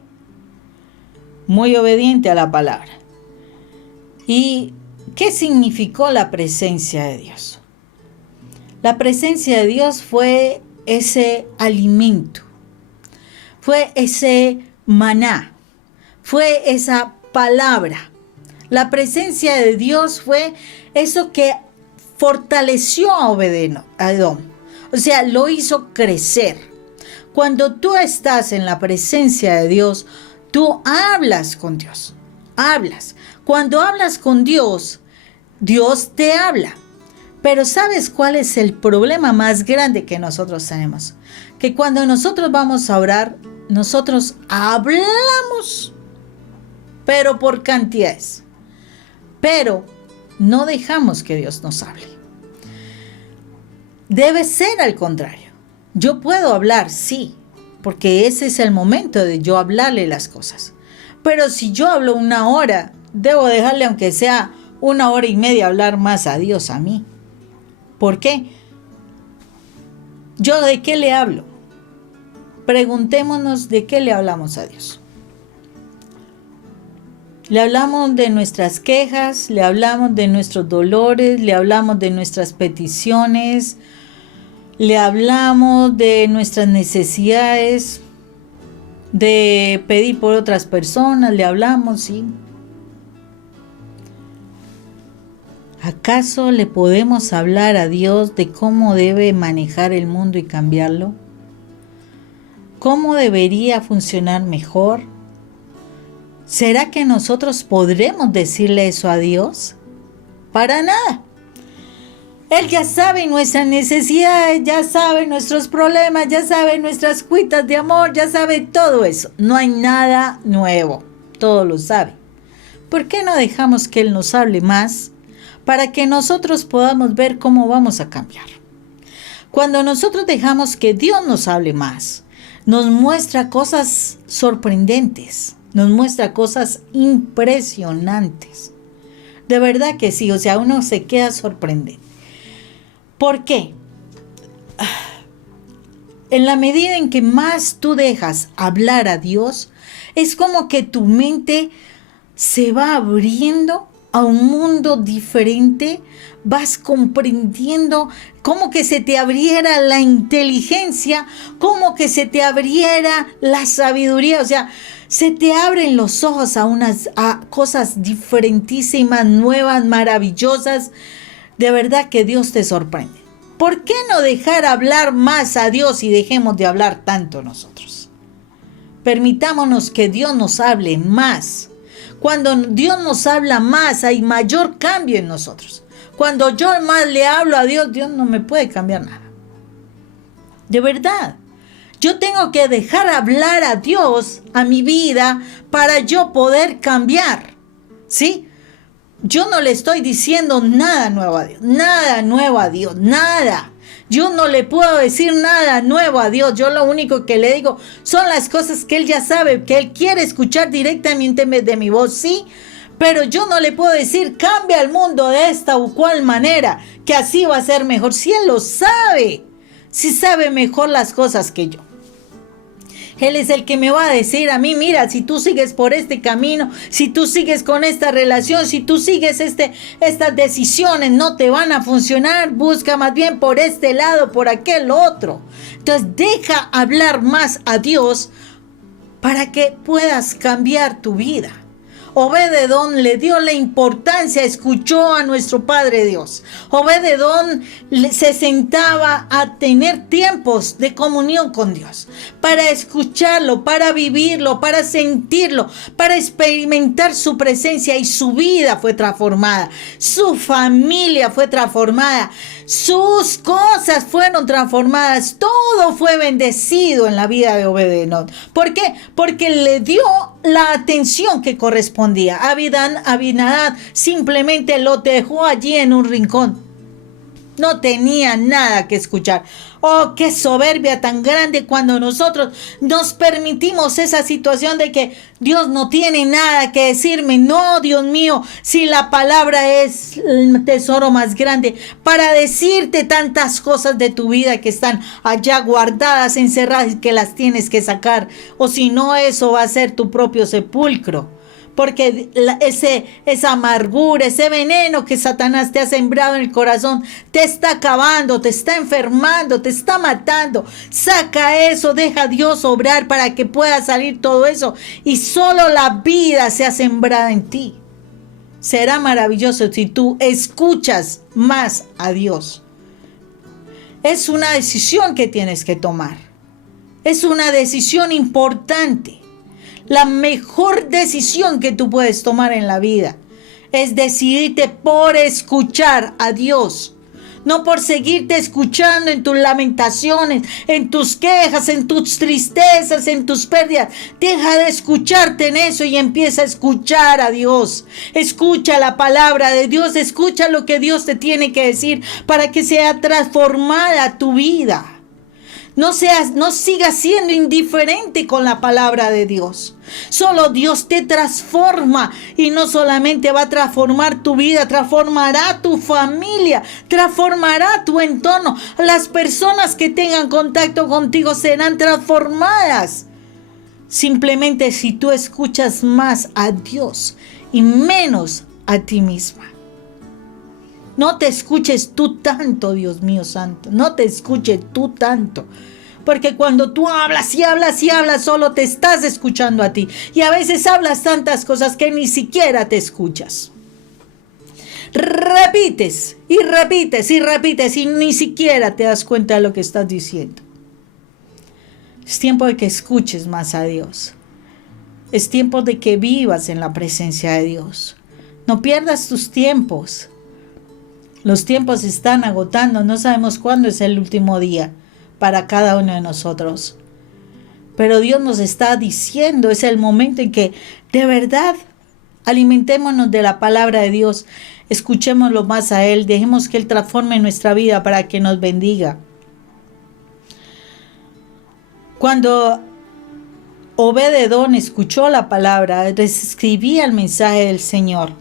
muy obediente a la palabra. ¿Y qué significó la presencia de Dios? La presencia de Dios fue ese alimento, fue ese maná, fue esa palabra. La presencia de Dios fue eso que fortaleció a Obed-edom, o sea, lo hizo crecer. Cuando tú estás en la presencia de Dios, tú hablas con Dios, hablas. Cuando hablas con Dios, Dios te habla. Pero ¿sabes cuál es el problema más grande que nosotros tenemos? Que cuando nosotros vamos a orar, nosotros hablamos, pero por cantidades. Pero no dejamos que Dios nos hable. Debe ser al contrario. Yo puedo hablar, sí, porque ese es el momento de yo hablarle las cosas. Pero si yo hablo 1 hora, debo dejarle, aunque sea 1 hora y media, hablar más a Dios a mí. ¿Por qué? ¿Yo de qué le hablo? Preguntémonos de qué le hablamos a Dios. Le hablamos de nuestras quejas, le hablamos de nuestros dolores, le hablamos de nuestras peticiones, le hablamos de nuestras necesidades, de pedir por otras personas, le hablamos, sí. ¿Acaso le podemos hablar a Dios de cómo debe manejar el mundo y cambiarlo? ¿Cómo debería funcionar mejor? ¿Será que nosotros podremos decirle eso a Dios? Para nada. Él ya sabe nuestras necesidades, ya sabe nuestros problemas, ya sabe nuestras cuitas de amor, ya sabe todo eso. No hay nada nuevo, todo lo sabe. ¿Por qué no dejamos que Él nos hable más para que nosotros podamos ver cómo vamos a cambiar? Cuando nosotros dejamos que Dios nos hable más, nos muestra cosas sorprendentes, nos muestra cosas impresionantes. De verdad que sí, o sea, uno se queda sorprendido. ¿Por qué? En la medida en que más tú dejas hablar a Dios, es como que tu mente se va abriendo a un mundo diferente, vas comprendiendo, como que se te abriera la inteligencia, como que se te abriera la sabiduría, o sea, se te abren los ojos a cosas diferentísimas, nuevas, maravillosas. De verdad que Dios te sorprende. ¿Por qué no dejar hablar más a Dios y dejemos de hablar tanto nosotros? Permitámonos que Dios nos hable más. Cuando Dios nos habla más, hay mayor cambio en nosotros. Cuando yo más le hablo a Dios, Dios no me puede cambiar nada. De verdad. Yo tengo que dejar hablar a Dios a mi vida para yo poder cambiar. ¿Sí? Yo no le estoy diciendo nada nuevo a Dios. Nada nuevo a Dios. Nada. Yo no le puedo decir nada nuevo a Dios. Yo lo único que le digo son las cosas que Él ya sabe, que Él quiere escuchar directamente de mi voz, sí. Pero yo no le puedo decir, cambia el mundo de esta o cual manera, que así va a ser mejor. Si Él lo sabe, si sabe mejor las cosas que yo. Él es el que me va a decir a mí, mira, si tú sigues por este camino, si tú sigues con esta relación, si tú sigues estas decisiones, no te van a funcionar, busca más bien por este lado, por aquel otro. Entonces deja hablar más a Dios para que puedas cambiar tu vida. Obed-edom le dio la importancia, escuchó a nuestro Padre Dios. Obed-edom se sentaba a tener tiempos de comunión con Dios, para escucharlo, para vivirlo, para sentirlo, para experimentar su presencia, y su vida fue transformada, su familia fue transformada, sus cosas fueron transformadas, todo fue bendecido en la vida de Obed-edom. ¿Por qué? Porque le dio la atención que correspondía. Abinadab simplemente lo dejó allí en un rincón. No tenía nada que escuchar. Oh, qué soberbia tan grande cuando nosotros nos permitimos esa situación de que Dios no tiene nada que decirme. No, Dios mío, si la palabra es el tesoro más grande para decirte tantas cosas de tu vida que están allá guardadas, encerradas, y que las tienes que sacar. O si no, eso va a ser tu propio sepulcro. Porque esa amargura, ese veneno que Satanás te ha sembrado en el corazón, te está acabando, te está enfermando, te está matando. Saca eso, deja a Dios obrar para que pueda salir todo eso. Y solo la vida sea sembrada en ti. Será maravilloso si tú escuchas más a Dios. Es una decisión que tienes que tomar. Es una decisión importante. La mejor decisión que tú puedes tomar en la vida es decidirte por escuchar a Dios. No por seguirte escuchando en tus lamentaciones, en tus quejas, en tus tristezas, en tus pérdidas. Deja de escucharte en eso y empieza a escuchar a Dios. Escucha la palabra de Dios, escucha lo que Dios te tiene que decir para que sea transformada tu vida. No sigas siendo indiferente con la palabra de Dios. Solo Dios te transforma, y no solamente va a transformar tu vida, transformará tu familia, transformará tu entorno. Las personas que tengan contacto contigo serán transformadas. Simplemente si tú escuchas más a Dios y menos a ti misma. No te escuches tú tanto, Dios mío santo. No te escuches tú tanto. Porque cuando tú hablas y hablas y hablas, solo te estás escuchando a ti. Y a veces hablas tantas cosas que ni siquiera te escuchas. Repites y repites y repites y ni siquiera te das cuenta de lo que estás diciendo. Es tiempo de que escuches más a Dios. Es tiempo de que vivas en la presencia de Dios. No pierdas tus tiempos. Los tiempos se están agotando. No sabemos cuándo es el último día para cada uno de nosotros. Pero Dios nos está diciendo, es el momento en que de verdad alimentémonos de la palabra de Dios. Escuchémoslo más a Él. Dejemos que Él transforme nuestra vida para que nos bendiga. Cuando Obed-edom escuchó la palabra, recibía el mensaje del Señor.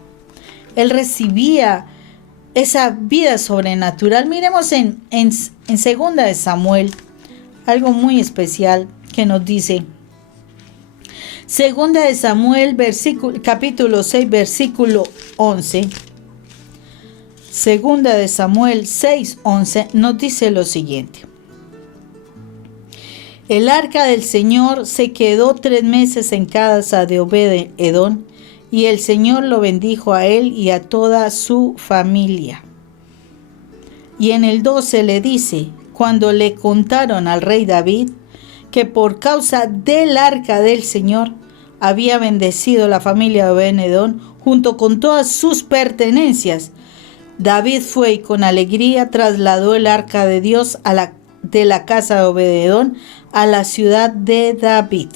Él recibía esa vida sobrenatural. Miremos en 2 de Samuel algo muy especial que nos dice. 2 de Samuel capítulo 6 versículo 11. 2 de Samuel 6:11 nos dice lo siguiente. El arca del Señor se quedó 3 meses en casa de Obed-edom, y el Señor lo bendijo a él y a toda su familia. Y en el 12 le dice, cuando le contaron al rey David que por causa del arca del Señor había bendecido la familia de Obed-edom junto con todas sus pertenencias, David fue y con alegría trasladó el arca de Dios de la casa de Obed-edom a la ciudad de David.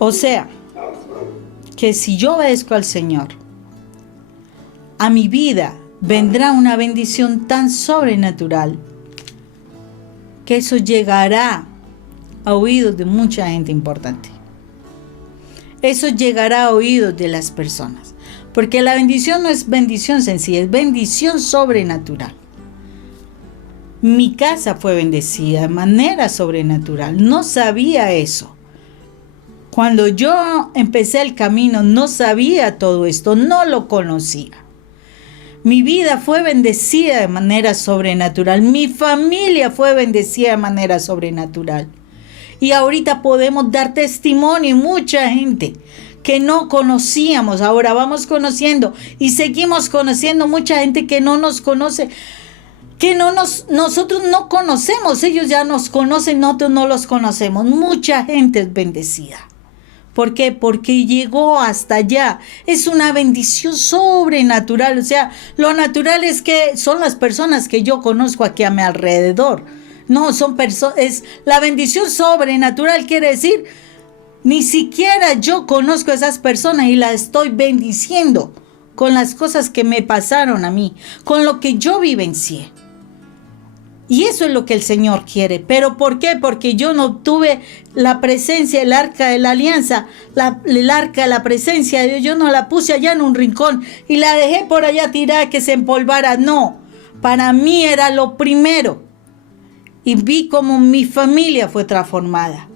O sea, que si yo obedezco al Señor, a mi vida vendrá una bendición tan sobrenatural que eso llegará a oídos de mucha gente importante. Eso llegará a oídos de las personas. Porque la bendición no es bendición sencilla, es bendición sobrenatural. Mi casa fue bendecida de manera sobrenatural. No sabía eso. Cuando yo empecé el camino, no sabía todo esto, no lo conocía. Mi vida fue bendecida de manera sobrenatural. Mi familia fue bendecida de manera sobrenatural. Y ahorita podemos dar testimonio, mucha gente que no conocíamos, ahora vamos conociendo y seguimos conociendo mucha gente que no nos conoce, nosotros no conocemos, ellos ya nos conocen, nosotros no los conocemos. Mucha gente es bendecida. ¿Por qué? Porque llegó hasta allá. Es una bendición sobrenatural. O sea, lo natural es que son las personas que yo conozco aquí a mi alrededor. No, son personas. La bendición sobrenatural quiere decir, ni siquiera yo conozco a esas personas y las estoy bendiciendo con las cosas que me pasaron a mí, con lo que yo vivencié. Y eso es lo que el Señor quiere. ¿Pero por qué? Porque yo no tuve la presencia, el arca de la alianza, el arca de la presencia de Dios. Yo no la puse allá en un rincón y la dejé por allá tirada que se empolvara. No, para mí era lo primero. Y vi cómo mi familia fue transformada.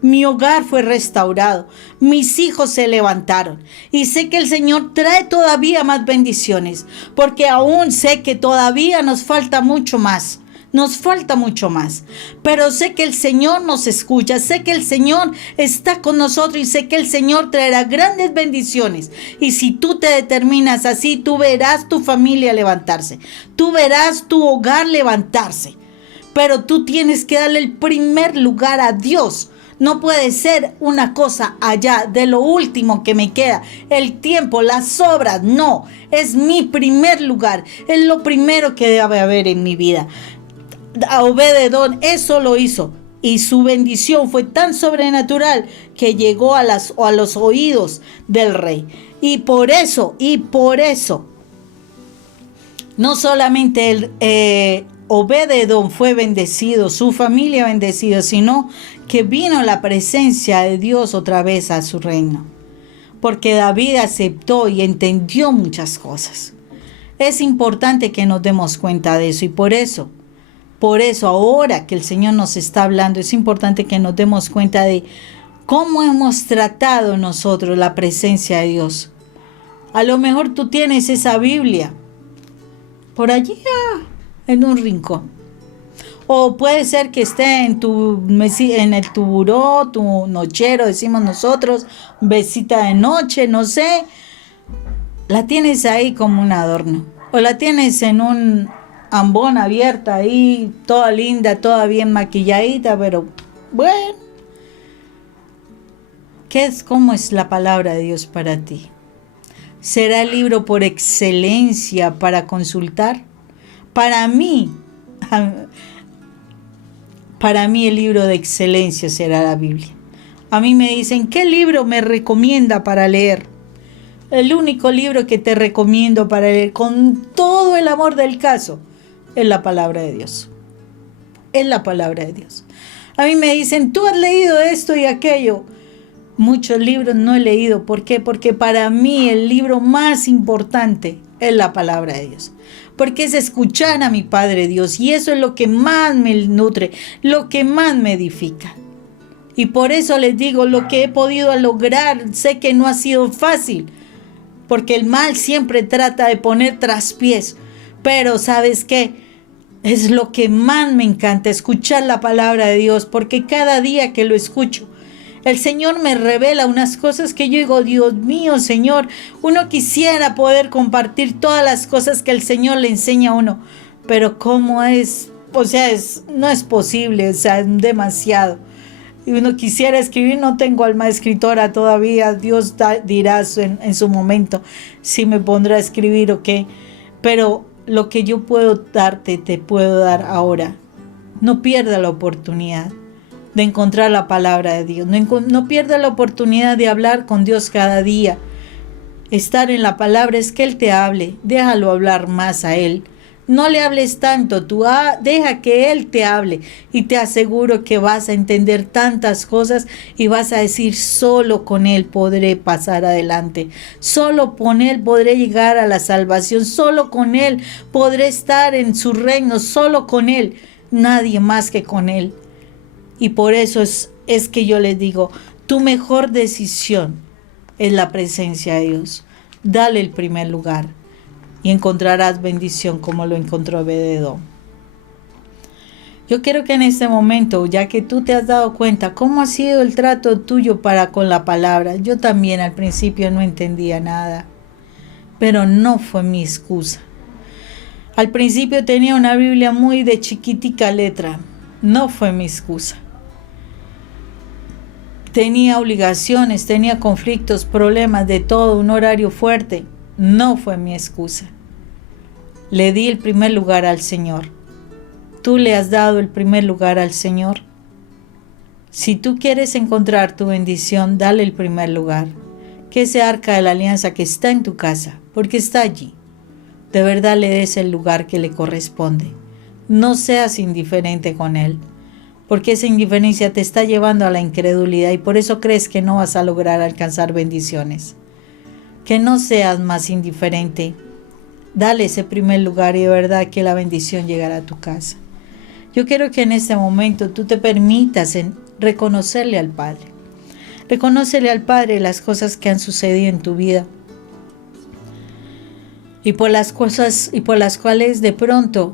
Mi hogar fue restaurado. Mis hijos se levantaron. Y sé que el Señor trae todavía más bendiciones. Porque aún sé que todavía nos falta mucho más. Nos falta mucho más, pero sé que el Señor nos escucha, sé que el Señor está con nosotros y sé que el Señor traerá grandes bendiciones. Y si tú te determinas así, tú verás tu familia levantarse, tú verás tu hogar levantarse, pero tú tienes que darle el primer lugar a Dios. No puede ser una cosa allá de lo último que me queda, el tiempo, las obras, no, es mi primer lugar, es lo primero que debe haber en mi vida. A Obed-edom eso lo hizo y su bendición fue tan sobrenatural que llegó a los oídos del rey. Y por eso, no solamente Obed-edom fue bendecido, su familia bendecida, sino que vino la presencia de Dios otra vez a su reino. Porque David aceptó y entendió muchas cosas. Es importante que nos demos cuenta de eso y por eso ahora que el Señor nos está hablando, es importante que nos demos cuenta de cómo hemos tratado nosotros la presencia de Dios. A lo mejor tú tienes esa Biblia por allí en un rincón. O puede ser que esté en tu buró, tu nochero, decimos nosotros, mesita de noche, no sé. La tienes ahí como un adorno. O la tienes en un ambón abierta ahí, toda linda, toda bien maquilladita, pero bueno. ¿Cómo es la palabra de Dios para ti? ¿Será el libro por excelencia para consultar? Para mí el libro de excelencia será la Biblia. A mí me dicen, ¿qué libro me recomienda para leer? El único libro que te recomiendo para leer con todo el amor del caso es la palabra de Dios. Es la palabra de Dios. A mí me dicen, ¿tú has leído esto y aquello? Muchos libros no he leído. ¿Por qué? Porque para mí el libro más importante es la palabra de Dios. Porque es escuchar a mi Padre Dios. Y eso es lo que más me nutre, lo que más me edifica. Y por eso les digo, lo que he podido lograr, sé que no ha sido fácil. Porque el mal siempre trata de poner traspiés. Pero ¿sabes qué? Es lo que más me encanta, escuchar la palabra de Dios, porque cada día que lo escucho, el Señor me revela unas cosas que yo digo, Dios mío, Señor, uno quisiera poder compartir todas las cosas que el Señor le enseña a uno, pero ¿cómo es? O sea, no es posible, o sea, es demasiado. Y uno quisiera escribir, no tengo alma escritora todavía, Dios dirá en su momento si me pondrá a escribir o qué, pero lo que yo puedo darte, te puedo dar ahora. No pierda la oportunidad de encontrar la palabra de Dios. No pierda la oportunidad de hablar con Dios cada día. Estar en la palabra es que Él te hable. Déjalo hablar más a Él. No le hables tanto, deja que Él te hable y te aseguro que vas a entender tantas cosas y vas a decir, solo con Él podré pasar adelante, solo con Él podré llegar a la salvación, solo con Él podré estar en su reino, solo con Él, nadie más que con Él. Y por eso es que yo les digo, tu mejor decisión es la presencia de Dios. Dale el primer lugar y encontrarás bendición como lo encontró Obed-edom. Yo quiero que en este momento, ya que tú te has dado cuenta cómo ha sido el trato tuyo para con la palabra, yo también al principio no entendía nada, pero no fue mi excusa. Al principio tenía una Biblia muy de chiquitica letra, no fue mi excusa. Tenía obligaciones, tenía conflictos, problemas de todo, un horario fuerte. No fue mi excusa. Le di el primer lugar al Señor. ¿Tú le has dado el primer lugar al Señor? Si tú quieres encontrar tu bendición, dale el primer lugar. Que ese arca de la alianza que está en tu casa, porque está allí, de verdad le des el lugar que le corresponde. No seas indiferente con Él, porque esa indiferencia te está llevando a la incredulidad y por eso crees que no vas a lograr alcanzar bendiciones. Que no seas más indiferente. Dale ese primer lugar y de verdad que la bendición llegará a tu casa. Yo quiero que en este momento tú te permitas reconocerle al Padre. Reconócele al Padre las cosas que han sucedido en tu vida y por las cuales de pronto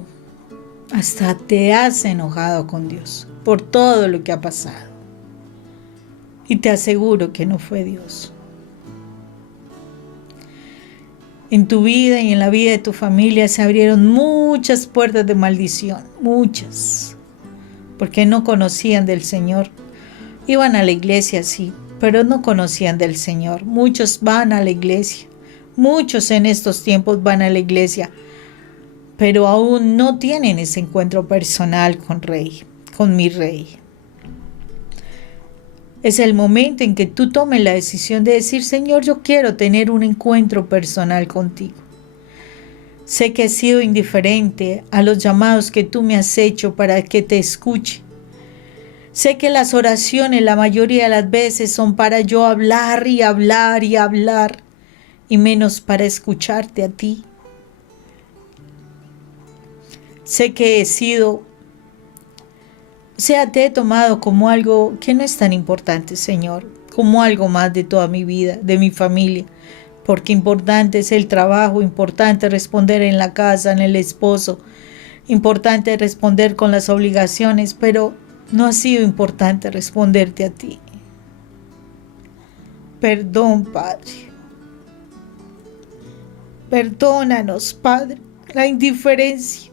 hasta te has enojado con Dios por todo lo que ha pasado. Y te aseguro que no fue Dios. En tu vida y en la vida de tu familia se abrieron muchas puertas de maldición, muchas, porque no conocían del Señor. Iban a la iglesia, sí, pero no conocían del Señor. Muchos van a la iglesia, muchos en estos tiempos van a la iglesia, pero aún no tienen ese encuentro personal con mi Rey. Es el momento en que tú tomes la decisión de decir, Señor, yo quiero tener un encuentro personal contigo. Sé que he sido indiferente a los llamados que tú me has hecho para que te escuche. Sé que las oraciones la mayoría de las veces son para yo hablar y hablar y hablar, y menos para escucharte a ti. Sé que te he tomado como algo que no es tan importante, Señor, como algo más de toda mi vida, de mi familia, porque importante es el trabajo, importante responder en la casa, en el esposo, importante responder con las obligaciones, pero no ha sido importante responderte a ti. Perdón, Padre. Perdónanos, Padre, la indiferencia.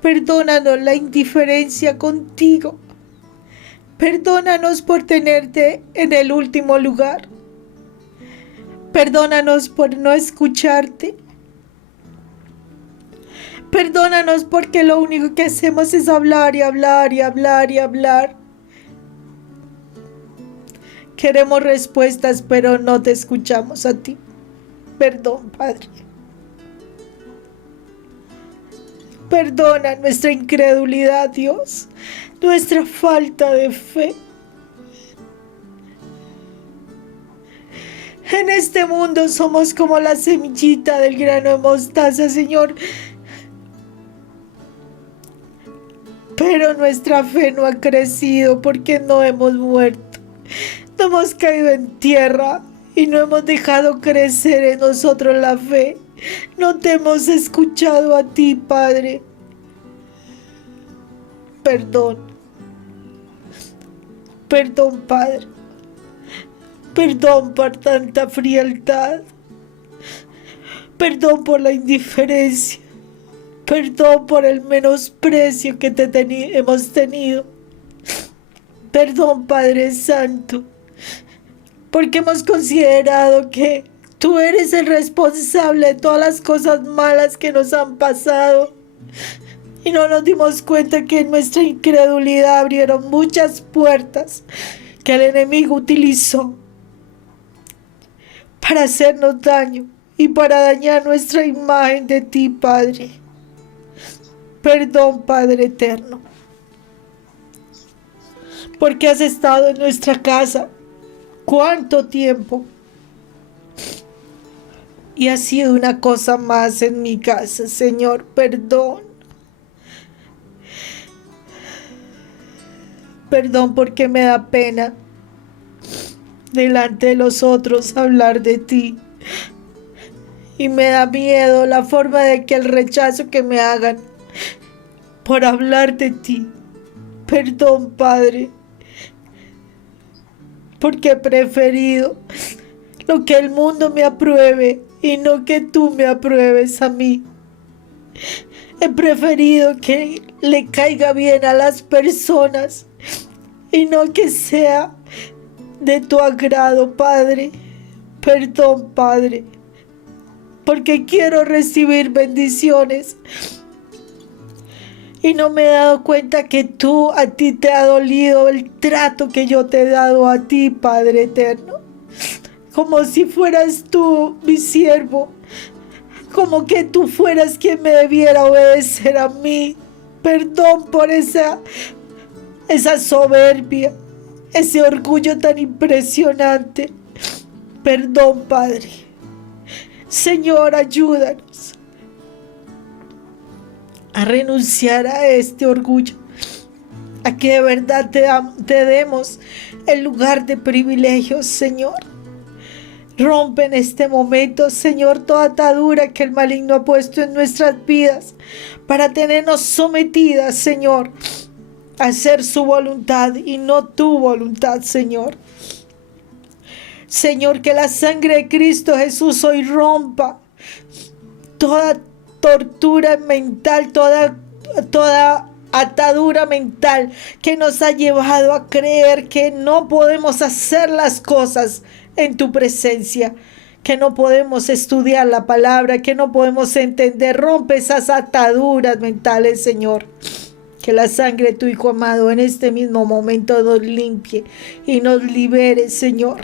Perdónanos la indiferencia contigo. Perdónanos por tenerte en el último lugar. Perdónanos por no escucharte. Perdónanos porque lo único que hacemos es hablar y hablar y hablar y hablar. Queremos respuestas, pero no te escuchamos a ti. Perdón, Padre. Perdona nuestra incredulidad, Dios, nuestra falta de fe. En este mundo somos como la semillita del grano de mostaza, Señor. Pero nuestra fe no ha crecido porque no hemos muerto. No hemos caído en tierra y no hemos dejado crecer en nosotros la fe. No te hemos escuchado a ti, Padre. Perdón. Perdón, Padre. Perdón por tanta frialdad. Perdón por la indiferencia. Perdón por el menosprecio que hemos tenido. Perdón, Padre Santo, porque hemos considerado que tú eres el responsable de todas las cosas malas que nos han pasado. Y no nos dimos cuenta que en nuestra incredulidad abrieron muchas puertas que el enemigo utilizó para hacernos daño y para dañar nuestra imagen de ti, Padre. Perdón, Padre eterno, porque has estado en nuestra casa cuánto tiempo y ha sido una cosa más en mi casa, Señor. Perdón. Perdón porque me da pena delante de los otros hablar de ti. Y me da miedo la forma de que el rechazo que me hagan por hablar de ti. Perdón, Padre, porque he preferido lo que el mundo me apruebe y no que tú me apruebes a mí. He preferido que le caiga bien a las personas y no que sea de tu agrado, Padre. Perdón, Padre, porque quiero recibir bendiciones y no me he dado cuenta que a ti te ha dolido el trato que yo te he dado a ti, Padre eterno. Como si fueras tú mi siervo, como que tú fueras quien me debiera obedecer a mí. Perdón por esa soberbia, ese orgullo tan impresionante. Perdón, Padre. Señor, ayúdanos a renunciar a este orgullo, a que de verdad te demos el lugar de privilegios, Señor. Rompe en este momento, Señor, toda atadura que el maligno ha puesto en nuestras vidas para tenernos sometidas, Señor, a hacer su voluntad y no tu voluntad, Señor. Señor, que la sangre de Cristo Jesús hoy rompa toda tortura mental, toda atadura mental que nos ha llevado a creer que no podemos hacer las cosas en tu presencia, que no podemos estudiar la palabra, que no podemos entender. Rompe esas ataduras mentales, Señor. Que la sangre de tu Hijo amado en este mismo momento nos limpie y nos libere, Señor.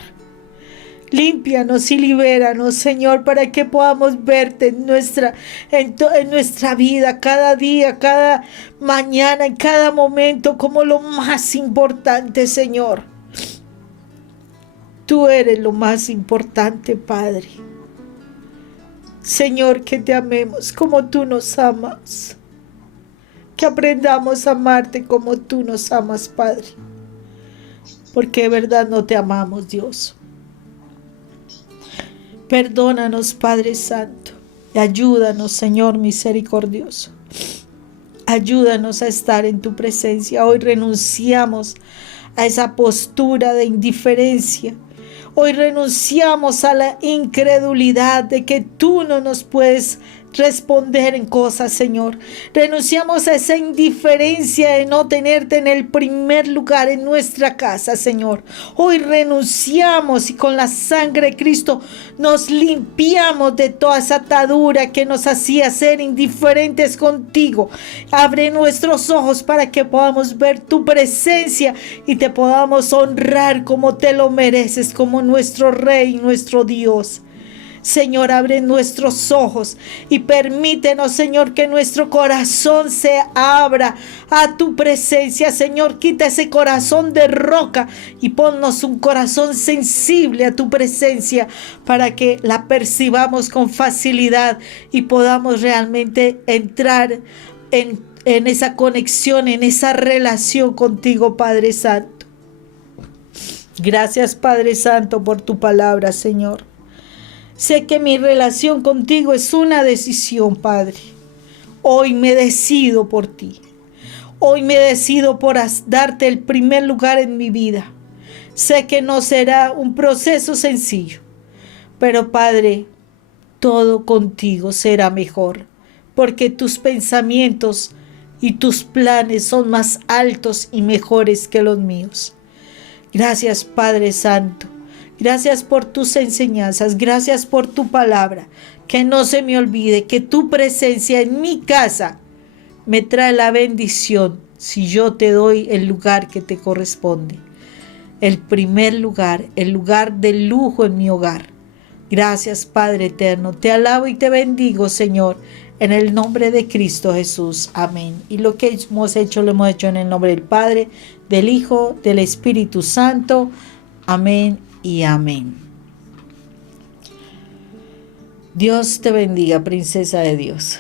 Límpianos y libéranos, Señor, para que podamos verte en nuestra vida, cada día, cada mañana, en cada momento, como lo más importante, Señor. Tú eres lo más importante, Padre. Señor, que te amemos como tú nos amas. Que aprendamos a amarte como tú nos amas, Padre. Porque de verdad no te amamos, Dios. Perdónanos, Padre Santo, y ayúdanos, Señor misericordioso. Ayúdanos a estar en tu presencia. Hoy renunciamos a esa postura de indiferencia. Hoy renunciamos a la incredulidad de que tú no nos puedes responder en cosas, Señor. Renunciamos a esa indiferencia de no tenerte en el primer lugar en nuestra casa, Señor. Hoy renunciamos y con la sangre de Cristo nos limpiamos de toda esa atadura que nos hacía ser indiferentes contigo. Abre nuestros ojos para que podamos ver tu presencia y te podamos honrar como te lo mereces, como nuestro Rey, nuestro Dios. Señor, abre nuestros ojos y permítenos, Señor, que nuestro corazón se abra a tu presencia. Señor, quita ese corazón de roca y ponnos un corazón sensible a tu presencia para que la percibamos con facilidad y podamos realmente entrar en esa conexión, en esa relación contigo, Padre Santo. Gracias, Padre Santo, por tu palabra, Señor. Sé que mi relación contigo es una decisión, Padre. Hoy me decido por ti. Hoy me decido por darte el primer lugar en mi vida. Sé que no será un proceso sencillo, pero Padre, todo contigo será mejor, porque tus pensamientos y tus planes son más altos y mejores que los míos. Gracias, Padre Santo. Gracias por tus enseñanzas, gracias por tu palabra. Que no se me olvide que tu presencia en mi casa me trae la bendición si yo te doy el lugar que te corresponde. El primer lugar, el lugar de lujo en mi hogar. Gracias, Padre eterno. Te alabo y te bendigo, Señor, En el nombre de Cristo Jesús. Amén. Y lo que hemos hecho, lo hemos hecho en el nombre del Padre, del Hijo, del Espíritu Santo. Amén y amén. Dios te bendiga, princesa de Dios.